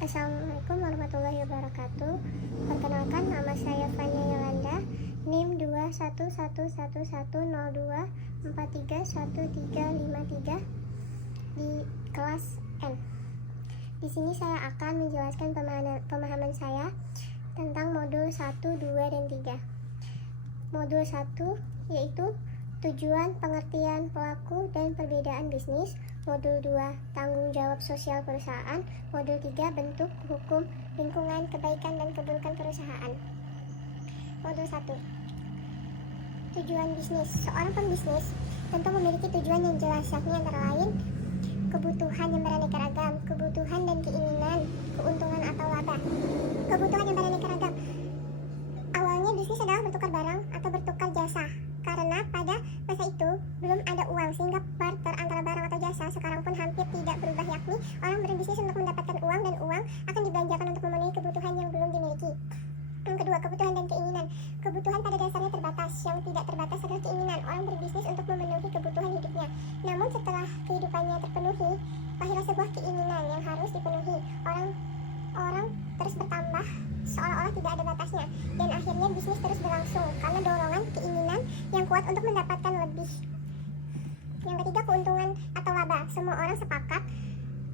Assalamualaikum warahmatullahi wabarakatuh. Perkenalkan, nama saya Fania Yolanda, NIM 2111024313153 di kelas N. Di sini saya akan menjelaskan pemahaman saya tentang modul 1, 2, dan 3. Modul 1 yaitu tujuan, pengertian, pelaku, dan perbedaan bisnis. Modul 2, tanggung jawab sosial perusahaan. Modul 3, bentuk, hukum, lingkungan, kebaikan, dan keburukan perusahaan. Modul 1, tujuan bisnis. Seorang pembisnis tentu memiliki tujuan yang jelas, yakni antara lain kebutuhan yang beraneka ragam, kebutuhan dan keinginan, keuntungan atau laba. Kebutuhan yang beraneka ragam. Awalnya bisnis adalah bertukar barang atau bertukar jasa. Karena pada masa itu belum ada uang, sehingga barter antara barang atau jasa sekarang pun hampir tidak berubah, yakni orang berbisnis untuk mendapatkan uang dan uang akan dibelanjakan untuk memenuhi kebutuhan yang belum dimiliki. Yang kedua, kebutuhan dan keinginan. Kebutuhan pada dasarnya terbatas, yang tidak terbatas adalah keinginan. Orang berbisnis untuk memenuhi kebutuhan hidupnya. Namun setelah kehidupannya terpenuhi, lahirlah sebuah keinginan yang harus dipenuhi. Orang terus bertambah seolah-olah tidak ada batasnya, dan akhirnya bisnis terus berlangsung karena dorongan keinginan yang kuat untuk mendapatkan lebih. Yang ketiga, keuntungan atau laba. Semua orang sepakat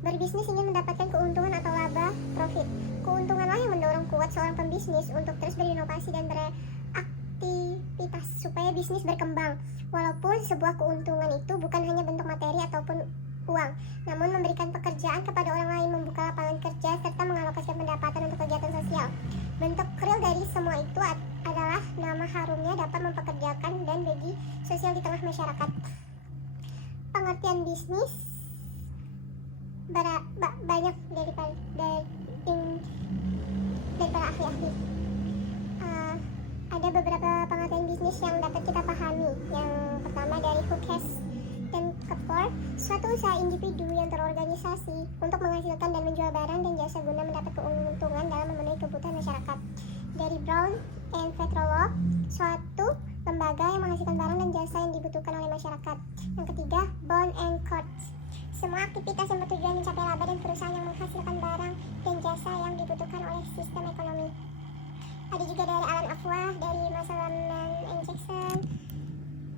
berbisnis ingin mendapatkan keuntungan atau laba, profit. Keuntunganlah yang mendorong kuat seorang pembisnis untuk terus berinovasi dan beraktivitas supaya bisnis berkembang. Walaupun sebuah keuntungan itu bukan hanya bentuk materi ataupun uang, namun memberikan pekerjaan kepada orang lain, membuka lapangan kerja, serta mengalokasikan pendapatan untuk kegiatan sosial. Bentuk real dari semua itu adalah nama harumnya dapat mempekerjakan dan bagi sosial di tengah masyarakat. Pengertian bisnis banyak daripada ahli-ahli. Ada beberapa pengertian bisnis yang dapat kita pahami. Yang pertama dari Hookes dan Kepler, suatu usaha individu yang terorganisasi untuk menghasilkan dan menjual barang dan jasa guna mendapat keuntungan dalam memenuhi kebutuhan masyarakat. Dari Brown and Petrolov, suatu lembaga yang menghasilkan barang dan jasa yang dibutuhkan oleh masyarakat. Yang ketiga, Bond and Courts, semua aktivitas yang bertujuan mencapai laba dan perusahaan yang menghasilkan barang dan jasa yang dibutuhkan oleh sistem ekonomi. Ada juga dari Alan Afua, dari Masalman and Jackson.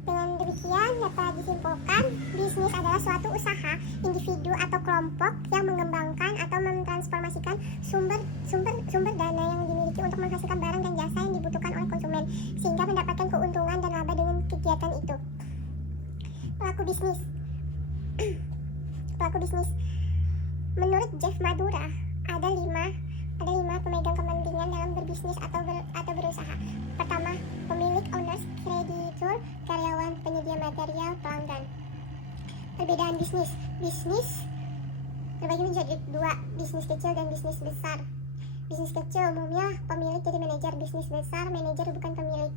Dengan demikian dapat disimpulkan, bisnis adalah suatu usaha individu atau kelompok yang mengembangkan atau mentransformasikan sumber dana yang dimiliki untuk menghasilkan barang dan jasa yang dibutuhkan oleh konsumen, sehingga mendapatkan keuntungan dan laba dengan kegiatan itu. Pelaku bisnis. Pelaku bisnis. Menurut Jeff Madura, ada lima pemegang kepentingan dalam berbisnis atau berusaha. Pertama, pemilik, owners, kreditur, karyawan, penyedia material, pelanggan. Perbedaan bisnis. Bisnis terbagi menjadi dua, bisnis kecil dan bisnis besar. Bisnis kecil umumnya pemilik jadi manajer, bisnis besar manajer bukan pemilik.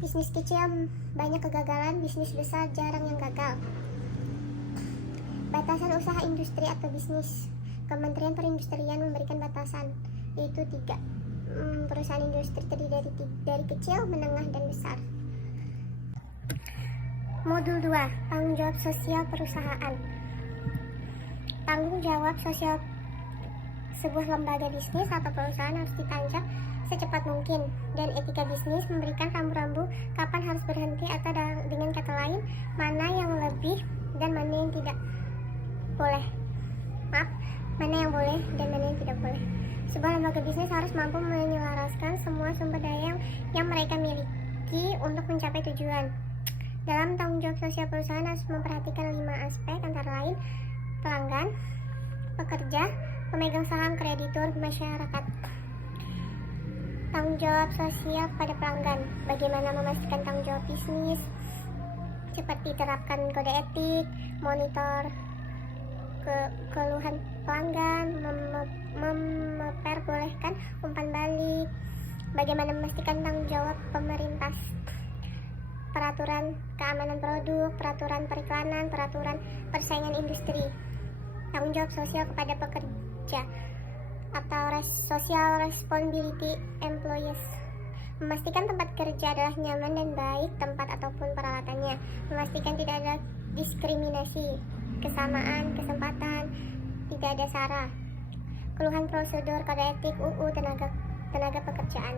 Bisnis kecil banyak kegagalan, bisnis besar jarang yang gagal. Batasan usaha industri atau bisnis. Kementerian Perindustrian memberikan batasan, yaitu 3. Perusahaan industri terdiri dari kecil, menengah, dan besar. Modul 2, tanggung jawab sosial perusahaan. Tanggung jawab sosial sebuah lembaga bisnis atau perusahaan harus ditanjak secepat mungkin, dan etika bisnis memberikan rambu-rambu kapan harus berhenti, atau dengan kata lain, mana yang lebih dan mana yang tidak boleh. Mana yang boleh dan mana yang tidak boleh. Sebuah lembaga bisnis harus mampu menyelaraskan semua sumber daya yang mereka miliki untuk mencapai tujuan. Dalam tanggung jawab sosial perusahaan harus memperhatikan 5 aspek, antara lain pelanggan, pekerja, pemegang saham, kreditur, masyarakat. Tanggung jawab sosial pada pelanggan. Bagaimana memastikan tanggung jawab bisnis, seperti terapkan kode etik, monitor keluhan pelanggan, memperbolehkan umpan balik. Bagaimana memastikan tanggung jawab pemerintah, peraturan keamanan produk, peraturan periklanan, peraturan persaingan industri. Tanggung jawab sosial kepada pekerja atau social responsibility employees. Memastikan tempat kerja adalah nyaman dan baik tempat ataupun peralatannya. Memastikan tidak ada diskriminasi, kesamaan kesempatan, tidak ada sara. keluhan prosedur kode etik UU tenaga pekerjaan.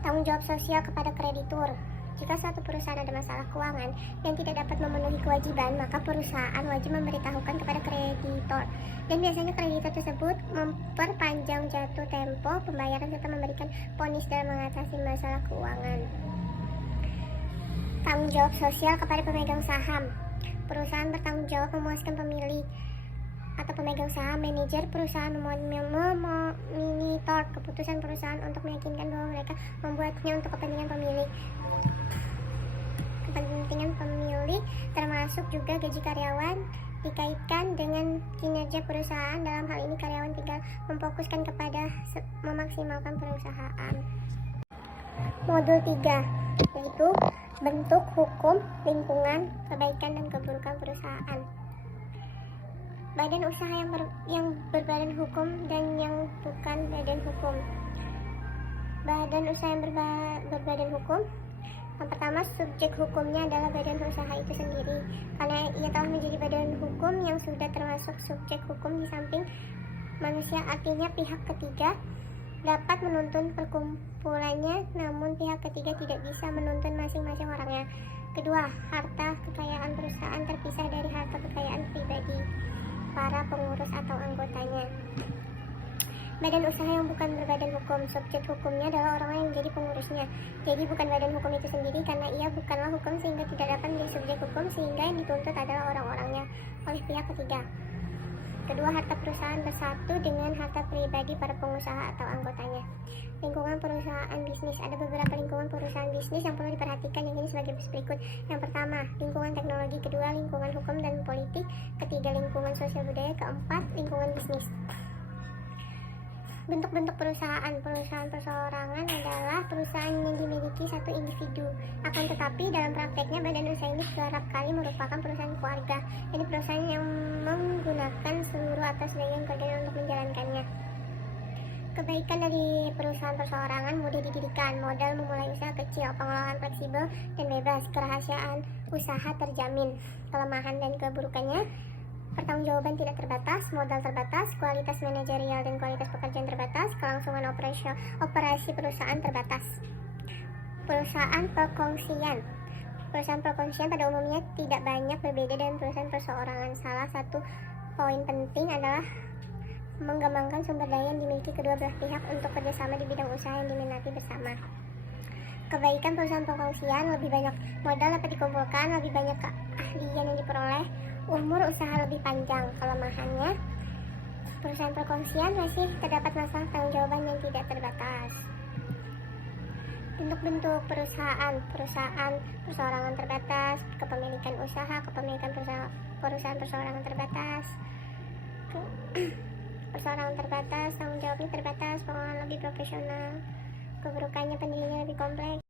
Tanggung jawab sosial kepada kreditur. Jika suatu perusahaan ada masalah keuangan yang tidak dapat memenuhi kewajiban, maka perusahaan wajib memberitahukan kepada kreditor. Dan biasanya kreditor tersebut memperpanjang jatuh tempo pembayaran serta memberikan vonis dalam mengatasi masalah keuangan. Tanggung jawab sosial kepada pemegang saham. Perusahaan bertanggung jawab memuaskan pemilik atau pemegang saham. Manajer perusahaan memonitor keputusan perusahaan untuk meyakinkan bahwa mereka membuatnya untuk kepentingan pemilik. Kepentingan pemilik termasuk juga gaji karyawan dikaitkan dengan kinerja perusahaan. Dalam hal ini karyawan tinggal memfokuskan kepada memaksimalkan perusahaan. Modul 3 yaitu bentuk hukum, lingkungan, kebaikan dan keburukan perusahaan. Badan usaha yang berbadan hukum dan yang bukan badan hukum. Badan usaha yang berbadan hukum. Yang pertama, subjek hukumnya adalah badan usaha itu sendiri, karena ia telah menjadi badan hukum yang sudah termasuk subjek hukum di samping manusia, artinya pihak ketiga dapat menuntun perkumpulannya, namun pihak ketiga tidak bisa menuntun masing-masing orangnya. Kedua, harta kekayaan perusahaan terpisah dari harta kekayaan pribadi para pengurus atau anggotanya. Badan usaha yang bukan berbadan hukum, subjek hukumnya adalah orang yang menjadi pengurusnya. Jadi bukan badan hukum itu sendiri, karena ia bukanlah hukum sehingga tidak dapat menjadi subjek hukum, sehingga yang dituntut adalah orang-orangnya oleh pihak ketiga. Kedua, harta perusahaan bersatu dengan harta pribadi para pengusaha atau anggotanya. Lingkungan perusahaan bisnis. Ada beberapa lingkungan perusahaan bisnis yang perlu diperhatikan, yang ini sebagai berikut. Yang pertama, lingkungan teknologi. Kedua, lingkungan hukum dan politik. Ketiga, lingkungan sosial budaya. Keempat, lingkungan bisnis. Bentuk-bentuk perusahaan. Perusahaan perseorangan adalah perusahaan yang dimiliki satu individu. Akan tetapi dalam prakteknya badan usaha ini kerap kali merupakan perusahaan keluarga. Ini perusahaan yang menggunakan seluruh atau sebagian keluarganya untuk menjalankannya. Kebaikan dari perusahaan perseorangan mudah didirikan. Modal memulai usaha kecil, pengelolaan fleksibel dan bebas, kerahasiaan usaha terjamin. Kelemahan dan keburukannya: pertanggungjawaban tidak terbatas, modal terbatas, kualitas manajerial dan kualitas pekerjaan terbatas, kelangsungan operasi perusahaan terbatas. Perusahaan perkongsian. Perusahaan perkongsian pada umumnya tidak banyak berbeda dengan perusahaan perseorangan. Salah satu poin penting adalah mengembangkan sumber daya yang dimiliki kedua belah pihak untuk kerjasama di bidang usaha yang diminati bersama. Kebaikan perusahaan perkongsian: lebih banyak modal dapat dikumpulkan, lebih banyak keahlian yang diperoleh, umur usaha lebih panjang. Kelemahannya: perusahaan perkongsian masih terdapat masalah tanggung jawaban yang tidak terbatas. Bentuk-bentuk perusahaan. Perusahaan perseorangan terbatas, kepemilikan usaha, kepemilikan perusahaan perseorangan terbatas, perseorangan terbatas, tanggung jawabnya terbatas, pengelolaan lebih profesional, keburukannya pendirinya lebih kompleks.